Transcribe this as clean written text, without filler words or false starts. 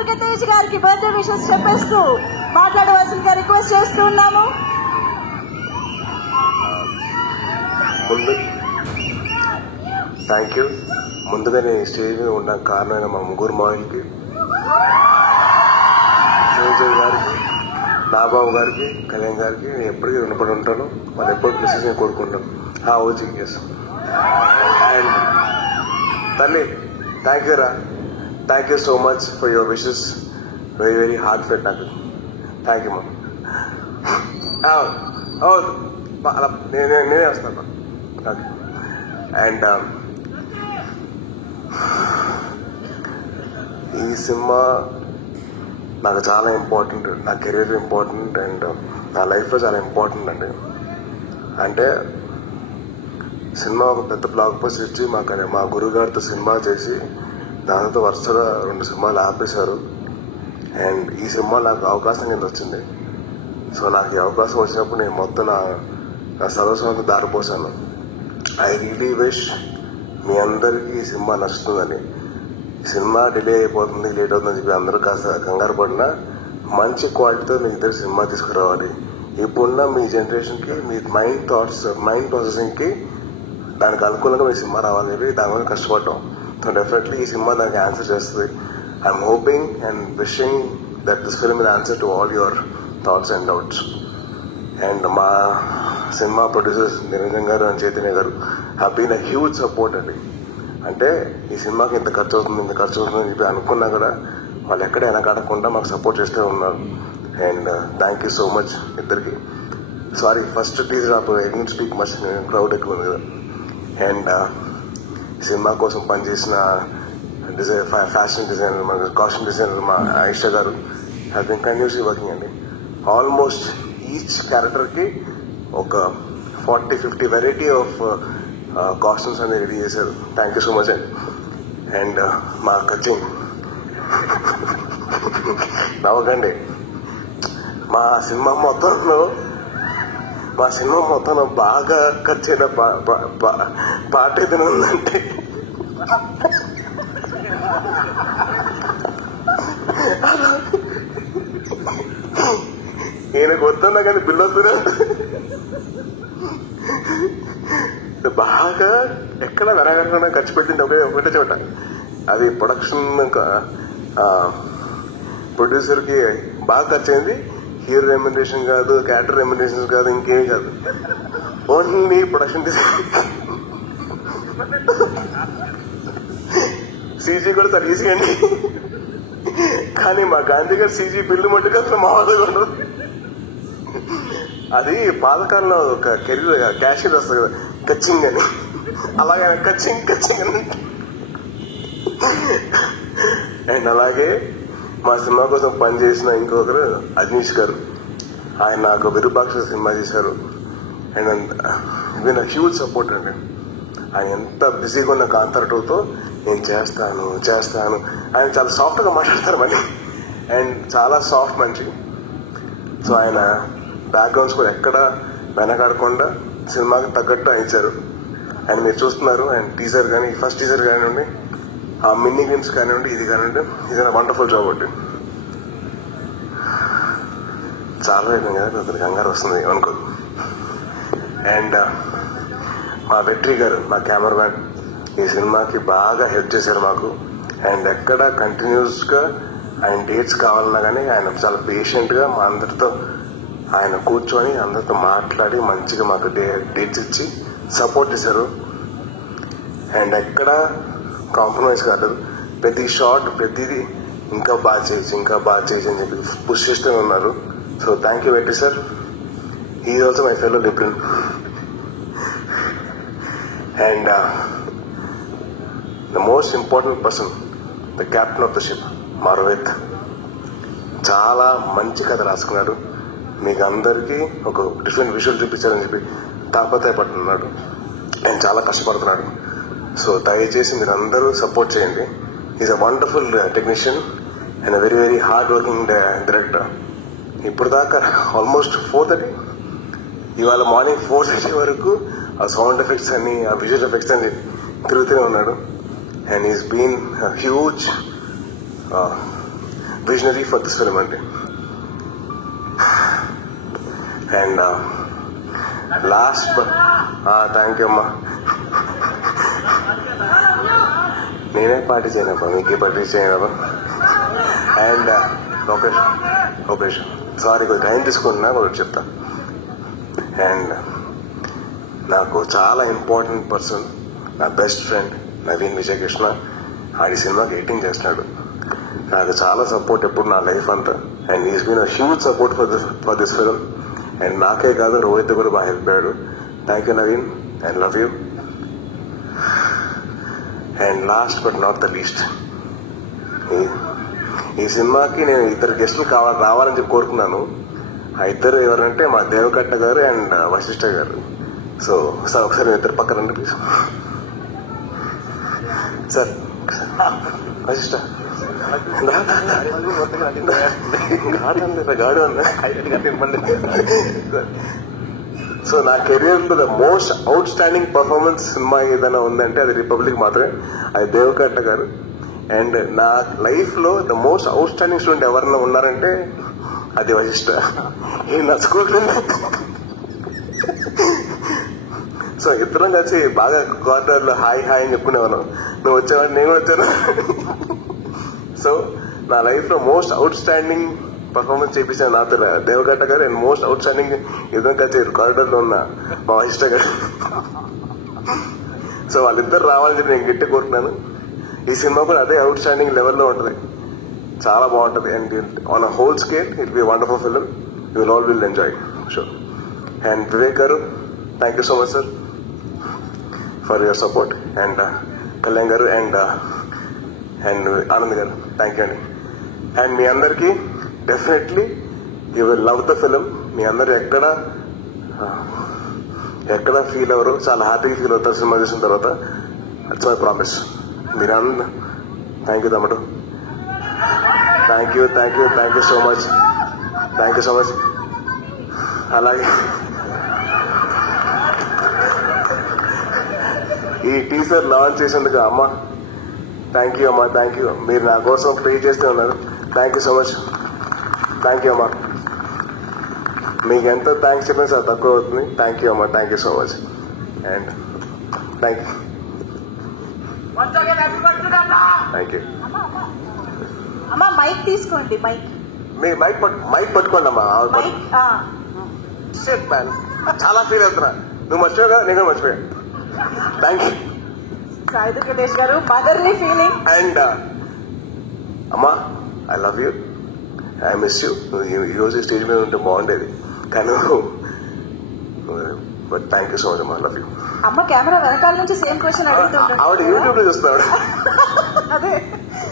దుర్గతేజ్ గారికి birthday wishes చెప్పేస్తూ మాట్లాడవలసిందిగా రిక్వెస్ట్ చేస్తూ ఉన్నాము. Thank you. ముందుగా నేను స్టేజ్ మీద ఉండడానికి కారణమైన మా ముగ్గురు మావికి, సంజయ్ గారికి, నాబాబు గారికి, కళ్యాణ్ గారికి నేను ఎప్పటికీ రుణపడి ఉంటాను. వాళ్ళు ఎప్పుడు మెసేజ్ కోరుకుంటాను. ఓజీ ఎస్. అండ్ తల్లి థ్యాంక్ యూ రా. Thank you so much for your wishes. Very very heartfelt నాకు. థ్యాంక్ యూ మా. నేనే వస్తాను. అండ్ ఈ సినిమా నాకు చాలా ఇంపార్టెంట్. నా కెరీర్ ఇంపార్టెంట్ అండ్ నా లైఫ్లో చాలా ఇంపార్టెంట్ అండి. అంటే సినిమా ఒక పెద్ద బ్లాక్ బస్టర్ ఇచ్చి మా గురువు గారితో సినిమా చేసి దానితో వరుసగా 2 సినిమాలు ఆపేశారు. అండ్ ఈ సినిమా నాకు అవకాశం కింద వచ్చింది. సో నాకు ఈ అవకాశం వచ్చినప్పుడు నేను మొత్తం నా సర్వస్వంతో దారిపోసాను. ఐ రియలీ విష్ మీ అందరికీ ఈ సినిమా నచ్చుతుందని. సినిమా డిలే అయిపోతుంది, లేట్ అవుతుందని చెప్పి అందరూ కాస్త కంగారు పడినా మంచి క్వాలిటీతో మీ ఇద్దరు సినిమా తీసుకురావాలి. ఇప్పుడున్న మీ జనరేషన్కి, మీ మైండ్ ప్రాసెసింగ్కి దానికి అనుకూలంగా మీ సినిమా రావాలని చెప్పి దాని వల్ల కష్టపడ్డాం. సో డెఫినెట్లీ ఈ సినిమా దానికి ఆన్సర్ చేస్తుంది. I'm hoping and wishing that this film is answer to all your thoughts and doubts. And మా cinema producers Niranjan garu and Chaitanya garu have been a huge support అండి. అంటే ఈ సినిమాకి ఇంత ఖర్చు అవుతుంది అని చెప్పి అనుకున్నా కూడా వాళ్ళు ఎక్కడ వెనకాడకుండా మాకు సపోర్ట్ చేస్తూ ఉన్నారు. And thank you so much ఇద్దరికి. సారీ ఫస్ట్ టీజర్ ఆఫ్ ఎగ్నెట్ స్పీక్ మచ్, క్రౌడ్ ఎక్కువ ఉంది కదా. అండ్ సినిమా కోసం పనిచేసిన ఫ్యాషన్ డిజైనర్, మన కాస్ట్యూమ్ డిజైనర్ మా ఆయిషా గారు హ్యావ్ బీన్ కంటిన్యూస్లీ వర్కింగ్ అండి. ఆల్మోస్ట్ ఈచ్ క్యారెక్టర్కి ఒక 40-50 వెరైటీ ఆఫ్ కాస్ట్యూమ్స్ అనేది రెడీ చేశారు. థ్యాంక్ యూ సో మచ్ అండి. అండ్ మా కజిన్ నవ్వకండి. మా సినిమా మొత్తంలో బాగా ఖర్చైన పాట ఏదైనా ఉందంటే ఈయనకు వస్తున్నా కానీ బిల్లు వస్తున్నా బాగా ఎక్కడ వెనగకుండా ఖర్చు పెట్టింది ఒకటే చోట. అది ప్రొడ్యూసర్కి బాగా ఖర్చు అయింది. హీరో రెమ్యునరేషన్ కాదు, క్యారెక్టర్ రెమ్యునరేషన్ కాదు, ఇంకేం కాదు, ఓన్లీ ప్రొడక్షన్ సీజీ కూడా చాలా ఈజీ అండి. కానీ మా గాంధీ గారు సీజీ బిల్లు మట్టుకు అసలు మామూలుగా ఉండదు. అది పాతకాలంలో ఒక కెరీర్ క్యాషియర్ వస్తుంది కదా, కచ్చింగ్ అని, అలాగే కచ్చింగ్ అని. అండ్ అలాగే మా సినిమా కోసం పనిచేసిన ఇంకొకరు అజనీష్ గారు. ఆయన నాకు విరూపాక్ష సినిమా చేశారు. అండ్ విన్ హ్యూజ్ సపోర్ట్ అండి. ఆయన ఎంత బిజీగా ఉన్న కాంతారటోతో నేను చేస్తాను. ఆయన చాలా సాఫ్ట్గా మాట్లాడతారు మళ్ళీ. అండ్ చాలా సాఫ్ట్ మనిషి. సో ఆయన బ్యాక్గ్రౌండ్స్ కూడా ఎక్కడ వెనకాడకుండా సినిమాకి తగ్గట్టు ఆయన ఇచ్చారు. అండ్ మీరు చూస్తున్నారు. అండ్ టీజర్ కానీ, ఫస్ట్ టీజర్ కానివ్వండి, ఆ మినీ గేమ్స్ కానివ్వండి, ఇది కానివ్వండి, ఇది వండర్ఫుల్ జాబ్ అండి. చాలా అయిపోయింది కదా, అతనికి కంగారు వస్తుంది అనుకో. అండ్ మా వెట్రి గారు, మా కెమెరామ్యాన్, ఈ సినిమాకి బాగా హెల్ప్ చేశారు మాకు. అండ్ ఎక్కడ కంటిన్యూస్గా ఆయన డేట్స్ కావాలన్నా కానీ ఆయన చాలా పేషెంట్గా మా అందరితో ఆయన కూర్చొని అందరితో మాట్లాడి మంచిగా మాకు డేట్స్ ఇచ్చి సపోర్ట్ చేశారు. అండ్ ఎక్కడ కాంప్రమైజ్ కాలేదు. ప్రతి షాట్, ప్రతిదీ ఇంకా బాగా చేయొచ్చు అని చెప్పి పుష్ చేస్తూనే ఉన్నారు. So thank you Vetri sir. ఈ also my fellow liberal. And the most important person, the captain of the ship, మా రోహిత్. చాలా మంచి కథ రాసుకున్నాడు. మీకు అందరికీ ఒక డిఫరెంట్ విజువల్ చూపించాలని చెప్పి తాపత్రయపడుతున్నాడు. అండ్ చాలా కష్టపడుతున్నాడు. సో దయచేసి మీరు అందరూ సపోర్ట్ చేయండి. Is a wonderful technician and a very very hard working director. ఇప్పుడు దాకా ఆల్మోస్ట్ 4:30, ఇవాళ మార్నింగ్ 4:30 వరకు ఆ సౌండ్ ఎఫెక్ట్స్ అని, ఆ విజువల్ ఎఫెక్ట్స్ అని తిరుగుతూనే ఉన్నాడు. And is been huge visionary for this film అండి. అండ్ లాస్ట్ థ్యాంక్ యూ అమ్మా. నేనే పార్టీ చేయనమ్మా, మీకే పార్టీ చేయనమ్మా. అండ్ ఓపరేషన్ సారీ కొంచెం టైం తీసుకుంటున్నా, ఒకటి చెప్తా. అండ్ నాకు చాలా ఇంపార్టెంట్ పర్సన్ నా బెస్ట్ ఫ్రెండ్ నవీన్ విజయకృష్ణ. ఆడి సినిమాకి ఎడిటింగ్ చేస్తున్నాడు. నాకు చాలా సపోర్ట్ ఎప్పుడు నా లైఫ్ అంతా. And is been a huge support for this film. And నాకే కాదు, రోహిత్ కూడా బాగా హెల్ప్ అయ్యాడు. Thank you Naveen, and love you. And last but not the least, ఈ సినిమాకి నేను ఇద్దరు గెస్టులు రావాలని చెప్పి కోరుకున్నాను. ఆ ఇద్దరు ఎవరంటే మా దేవకట్ట గారు అండ్ వశిష్ఠ గారు. సో సార్ ఒకసారి ఇద్దరు పక్కన రండి ప్లీజ్. సార్ వశిష్ఠ సో నా కెరీర్ లో the most out standing performance cinema ఏదైనా ఉందంటే అది రిపబ్లిక్ మాత్రమే. అది దేవకట్ట గారు. అండ్ నా లైఫ్ లో the most out standing student ఎవరన్నా ఉన్నారంటే అది వశిష్ఠ. నా స్కూల్ సో ఇద్దరం కలిసి బాగా క్వార్టర్ లో హాయ్ హాయ్ అని చెప్పుకునేవాళ్ళం. నువ్వు వచ్చేవాడు, నేను వచ్చాను. సో నా లైఫ్ లో మోస్ట్ అవుట్ స్టాండింగ్ పర్ఫార్మెన్స్ చేపించాను నాతో దేవకట్ట గారు. అండ్ మోస్ట్ అవుట్ స్టాండింగ్ ఇద్దరం కలిసి కారిడార్ లో ఉన్న మా వశిష్ఠ గారు. సో వాళ్ళిద్దరు రావాలని చెప్పి నేను గట్టి కోరుతున్నాను. ఈ సినిమా కూడా అదే అవుట్ స్టాండింగ్ లెవెల్లో ఉంటుంది, చాలా బాగుంటుంది. And on a whole scale it be wonderful film. You will all will enjoy sure. And Vivek గారు, thank you so much sir for your support. And Kalyan గారు అండ్ ఆనంద్ గారు, థ్యాంక్ యూ అండి. అండ్ మీ అందరికీ definitely you will love the film. మీ అందరు ఎక్కడ feel అవ్వరు, చాలా హ్యాపీగా ఫీల్ అవుతారు సినిమా చూసిన తర్వాత. That's my promise. మీరందరూ థ్యాంక్ యూ తమ్ముడు, thank you so much, thank you so much. అలాగే ఈ టీజర్ లాంచ్ చేసేందుకు అమ్మ థ్యాంక్ యూ అమ్మా, థ్యాంక్ యూ. మీరు నా కోసం ప్రే చేస్తూ ఉన్నారు. Thank you so much, thank you అమ్మా. మీకు ఎంత థ్యాంక్స్ చెప్పినా సార్ తక్కువ అవుతుంది. థ్యాంక్ యూ అమ్మా, thank you so much. And thank you. అమ్మా మైక్ తీసుకోండి. మీ మైక్ పట్టుకోండి అమ్మా. చాలా ఫీల్ అవుతున్నా. నువ్వు మర్చిపోయా, నేను మర్చిపోయా. థ్యాంక్ యూ సాయి వెంకటేష్ గారు. Motherly feeling. అండ్ అమ్మా I love you, I miss you. ఈ రోజు స్టేజ్ మీద ఉంటే బాగుండేది కానీ, but thank you so much అమ్మా, లవ్ యూ. అమ్మ కెమెరా వెనకాల నుంచి సేమ్ క్వశ్చన్ అడుగుతుంది. ఆవిడ యూట్యూబ్ లో చూస్తున్నాడు. అదే